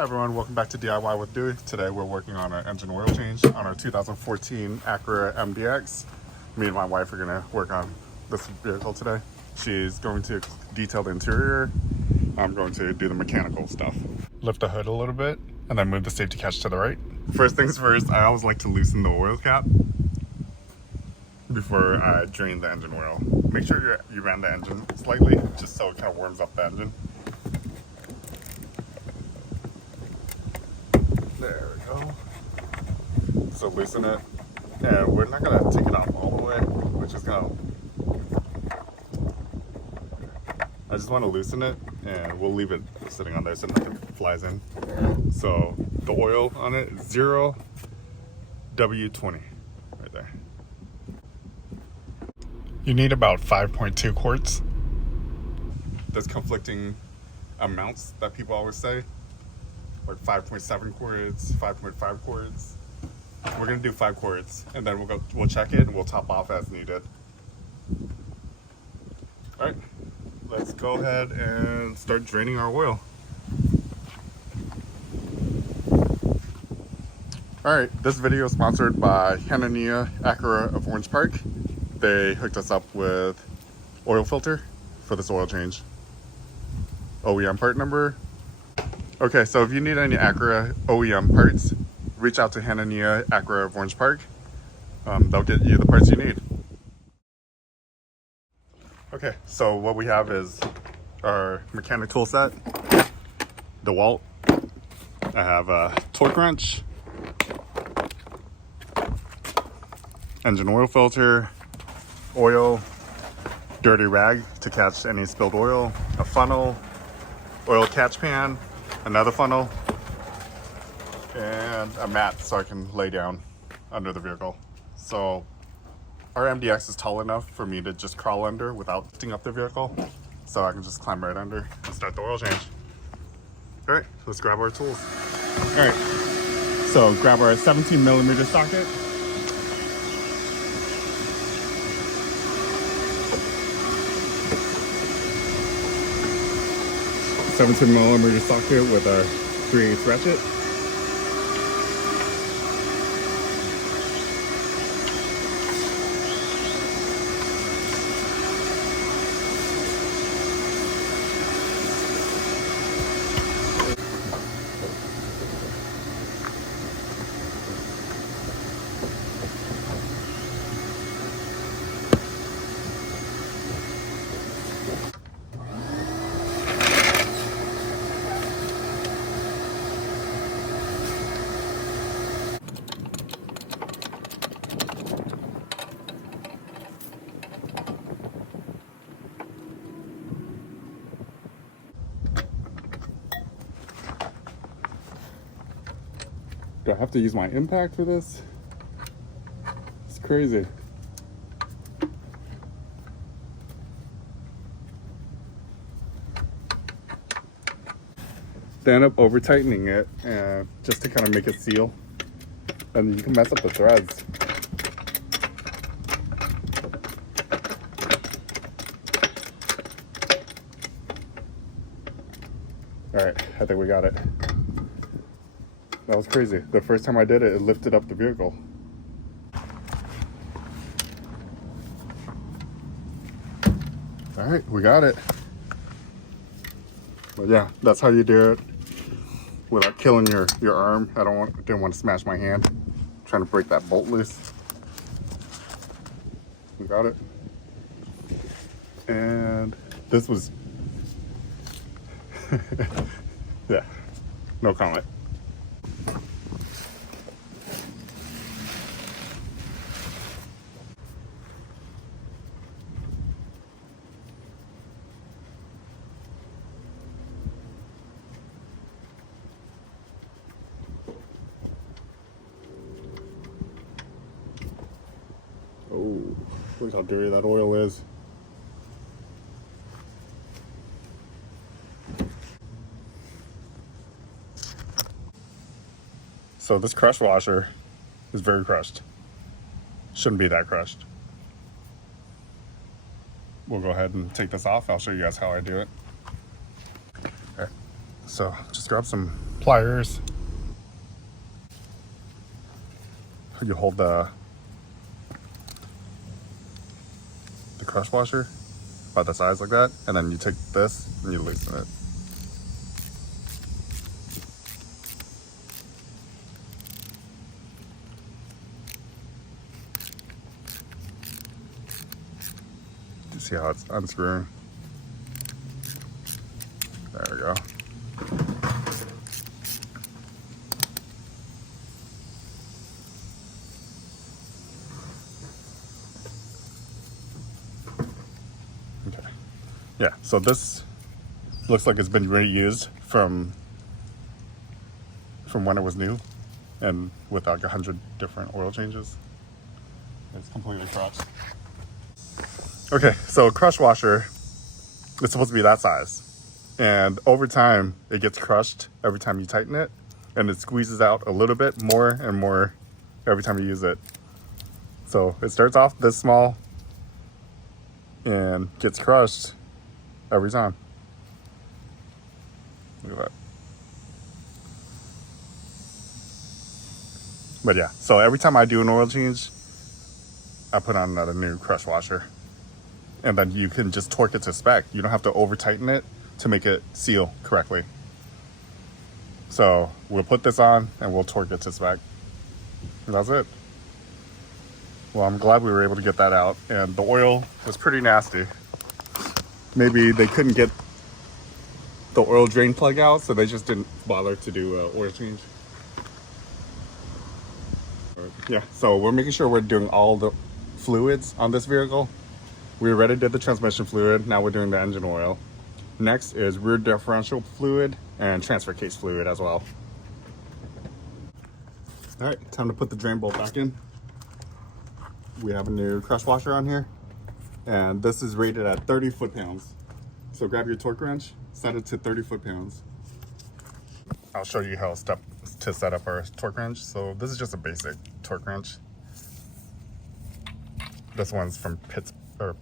Hi everyone, welcome back to DIY with Dewey. Today we're working on an engine oil change on our 2014 Acura MDX. Me and my wife are going to work on this vehicle today. She's going to detail the interior. I'm going to do the mechanical stuff. Lift the hood a little bit and then move the safety catch to the right. First things first, I always like to loosen the oil cap before I drain the engine oil. Make sure you ran the engine slightly just so it kind of warms up the engine. There we go. So loosen it, and we're not gonna take it off all the way. We're just gonna, I just want to loosen it, and we'll leave it sitting on there so nothing flies in. So the oil on it is 0W20 right there. You need about 5.2 quarts. There's conflicting amounts that people always say. Like 5.7 quarts, 5.5 quarts. We're gonna do 5 quarts, and then we'll check it and we'll top off as needed. All right, let's go ahead and start draining our oil. All right, this video is sponsored by Hanania Acura of Orange Park. They hooked us up with oil filter for this oil change. OEM part number. Okay, so if you need any Acura OEM parts, reach out to Hanania Acura of Orange Park. They'll get you the parts you need. Okay, so what we have is our mechanic tool set, Dewalt. I have a torque wrench, engine oil filter, oil, dirty rag to catch any spilled oil, a funnel, oil catch pan, another funnel, and a mat so I can lay down under the vehicle. So our MDX is tall enough for me to just crawl under without lifting up the vehicle, so I can just climb right under and start the oil change. All right, let's grab our tools. All right, so grab our 17mm socket. $17mm socket with a 3/8 ratchet. Do I have to use my impact for this? It's crazy. They end up over tightening it just to kind of make it seal, and you can mess up the threads. All right, I think we got it. That was crazy. The first time I did it, it lifted up the vehicle. All right, we got it. But yeah, that's how you do it without killing your arm. Didn't want to smash my hand. I'm trying to break that bolt loose. We got it. And this was, yeah, no comment. Oh, look how dirty that oil is. So this crush washer is very crushed. Shouldn't be that crushed. We'll go ahead and take this off. I'll show you guys how I do it. Okay. So just grab some pliers. You hold the crush washer about the size like that, and then you take this and you loosen it. You see how it's unscrewing? There we go. Okay. Yeah, so this looks like it's been reused from when it was new, and with like 100 different oil changes. It's completely crushed. Okay, so a crush washer, it's supposed to be that size. And over time, it gets crushed every time you tighten it, and it squeezes out a little bit more and more every time you use it. So it starts off this small and gets crushed every time. Look at that. But yeah, so every time I do an oil change, I put on another new crush washer. And then you can just torque it to spec. You don't have to over tighten it to make it seal correctly. So we'll put this on and we'll torque it to spec. And that's it. Well, I'm glad we were able to get that out. And the oil was pretty nasty. Maybe they couldn't get the oil drain plug out, so they just didn't bother to do an oil change. Yeah, so we're making sure we're doing all the fluids on this vehicle. We already did the transmission fluid, now we're doing the engine oil. Next is rear differential fluid and transfer case fluid as well. All right, time to put the drain bolt back in. We have a new crush washer on here, and this is rated at 30 foot-pounds. So grab your torque wrench, set it to 30 foot-pounds. I'll show you how to set up our torque wrench. So this is just a basic torque wrench. This one's from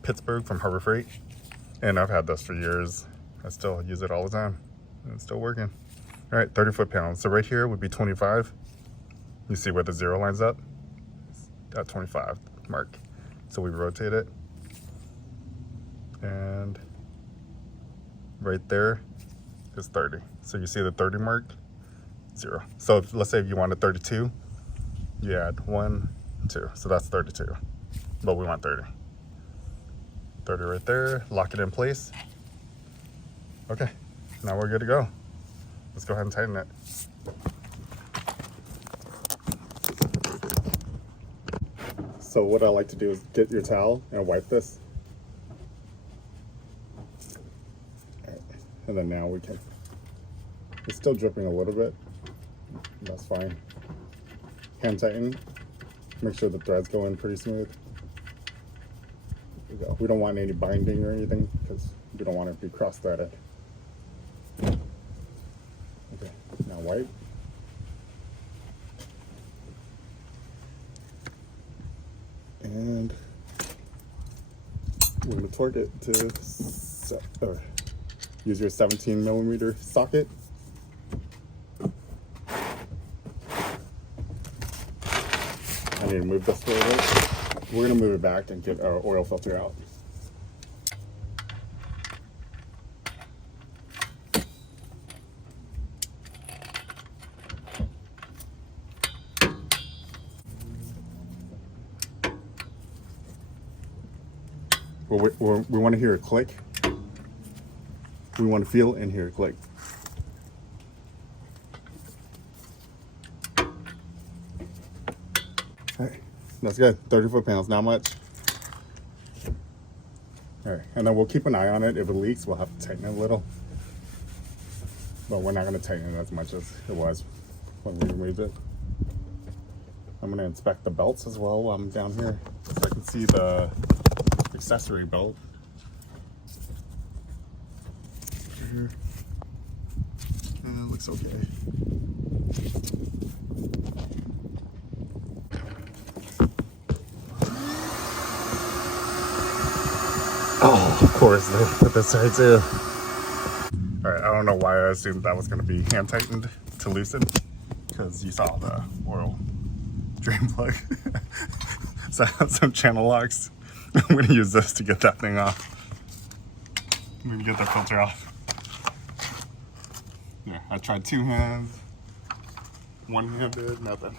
Pittsburgh from Harbor Freight, and I've had this for years. I still use it all the time, and it's still working. All right, 30 foot-pounds. So right here would be 25. You see where the 0 lines up? At 25 mark. So we rotate it, and right there is 30. So you see the 30 mark? 0. So let's say if you wanted 32, you add 1, 2. So that's 32, but we want 30. 30 right there, lock it in place. Okay, now we're good to go. Let's go ahead and tighten it. So what I like to do is get your towel and wipe this. All right. And then now we can, it's still dripping a little bit. That's fine. Hand tighten. Make sure the threads go in pretty smooth. There we go. We don't want any binding or anything because we don't want it to be cross-threaded. Okay, now wipe. And we're going to torque it to use your 17mm socket. I need to move this for a bit. We're going to move it back and get our oil filter out. Well, we want to hear a click. We want to feel and hear a click. All right, that's good. 30 foot-pounds, not much. All right, and then we'll keep an eye on it. If it leaks, we'll have to tighten it a little. But we're not going to tighten it as much as it was when we removed it. I'm going to inspect the belts as well while I'm down here, so I can see the accessory belt. Here. And it looks okay. Oh, of course, they put this side too. All right, I don't know why I assumed that was going to be hand tightened to loosen, because you saw the oil drain plug. So I have some channel locks. I'm going to use this to get that thing off. Maybe get the filter off. Yeah, I tried two hands, one-handed, nothing.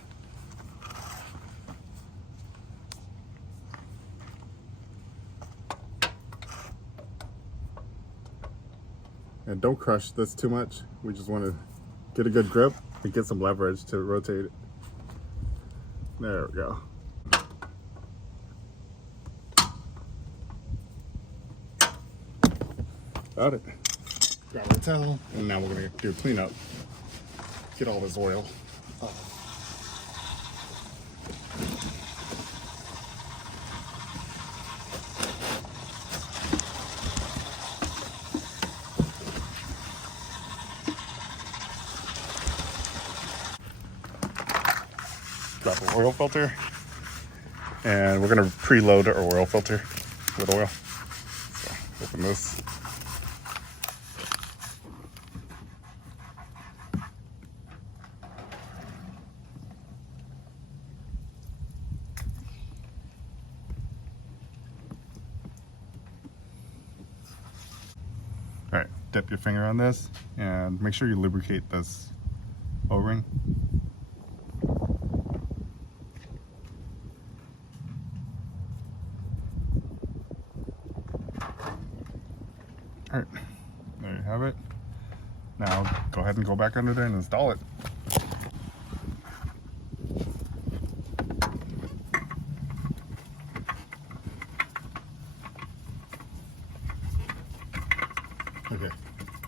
And don't crush this too much. We just want to get a good grip and get some leverage to rotate it. There we go. Got it. Grab our towel, and now we're gonna do a cleanup. Get all this oil off. Grab the oil filter, and we're gonna preload our oil filter with oil. So open this. All right, dip your finger on this and make sure you lubricate this O-ring. All right, there you have it. Now go ahead and go back under there and install it. Okay,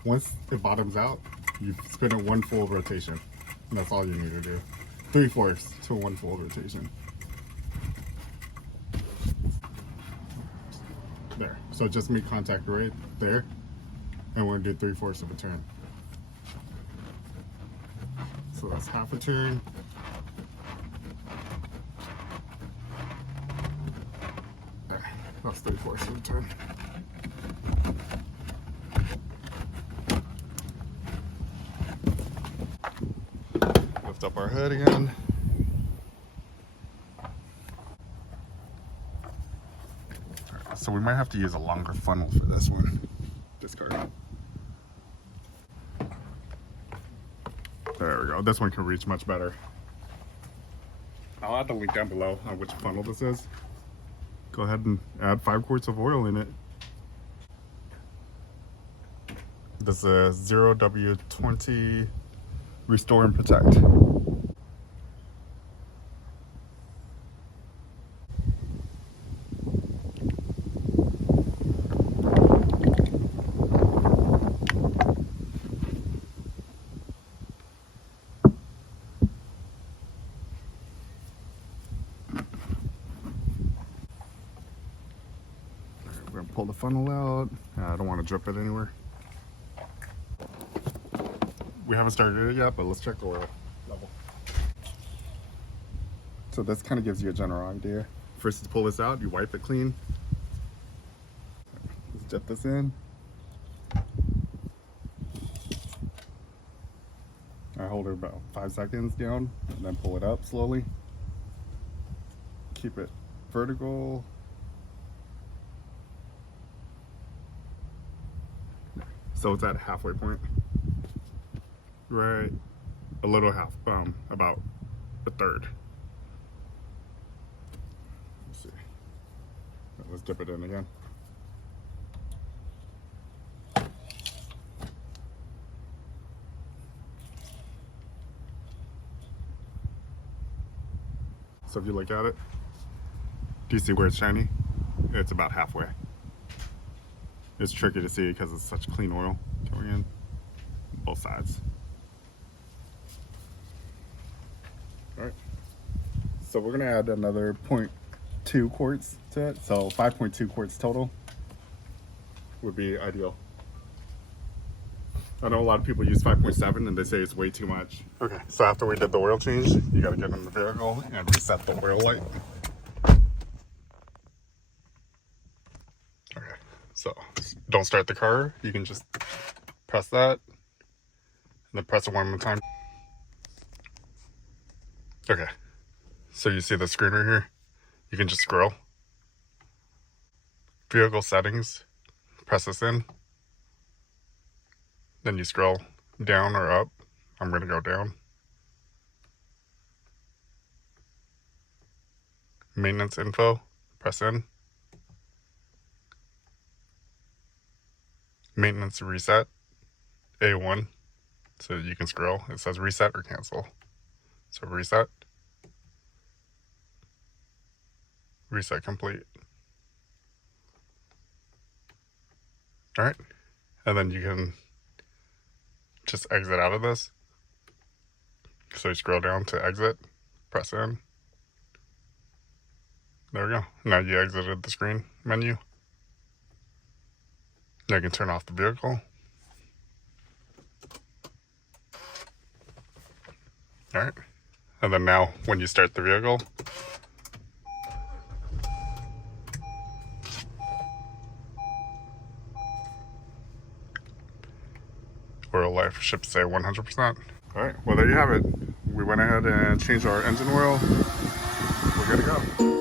once it bottoms out, you spin it one full rotation, and that's all you need to do. 3/4 to one full rotation. There, so just make contact right there, and we're gonna do 3/4 of a turn. So that's half a turn. There, that's 3/4 of a turn. Lift up our head again. Right, so we might have to use a longer funnel for this one. Discard. There we go. This one can reach much better. I'll add the link down below on which funnel this is. Go ahead and add 5 quarts of oil in it. This is 0W20 Restore and Protect. We're gonna pull the funnel out. I don't want to drip it anywhere. We haven't started it yet, but let's check the oil level. So this kind of gives you a general idea. First, to pull this out, you wipe it clean. Let's dip this in. I hold it about 5 seconds down, and then pull it up slowly. Keep it vertical. So it's at halfway point. Right, a little half, about a third. Let's see. Let's dip it in again. So if you look at it, do you see where it's shiny? It's about halfway. It's tricky to see because it's such clean oil going in both sides. All right, so we're gonna add another 0.2 quarts to it, so 5.2 quarts total would be ideal. I know a lot of people use 5.7 and they say it's way too much. Okay, so after we did the oil change, you gotta get in the vehicle and reset the oil light. Okay, so don't start the car, you can just Press that, and then press it one more time. Okay, so you see the screen right here? You can just scroll. Vehicle settings, press this in. Then you scroll down or up. I'm going to go down. Maintenance info, press in. Maintenance reset, A1. So you can scroll. It says reset or cancel. So reset. Reset complete. All right. And then you can just exit out of this. So you scroll down to exit, press in. There we go. Now you exited the screen menu. Now you can turn off the vehicle. All right. And then now when you start the vehicle, oil life should say 100%. All right, well there you have it. We went ahead and changed our engine oil. We're good to go.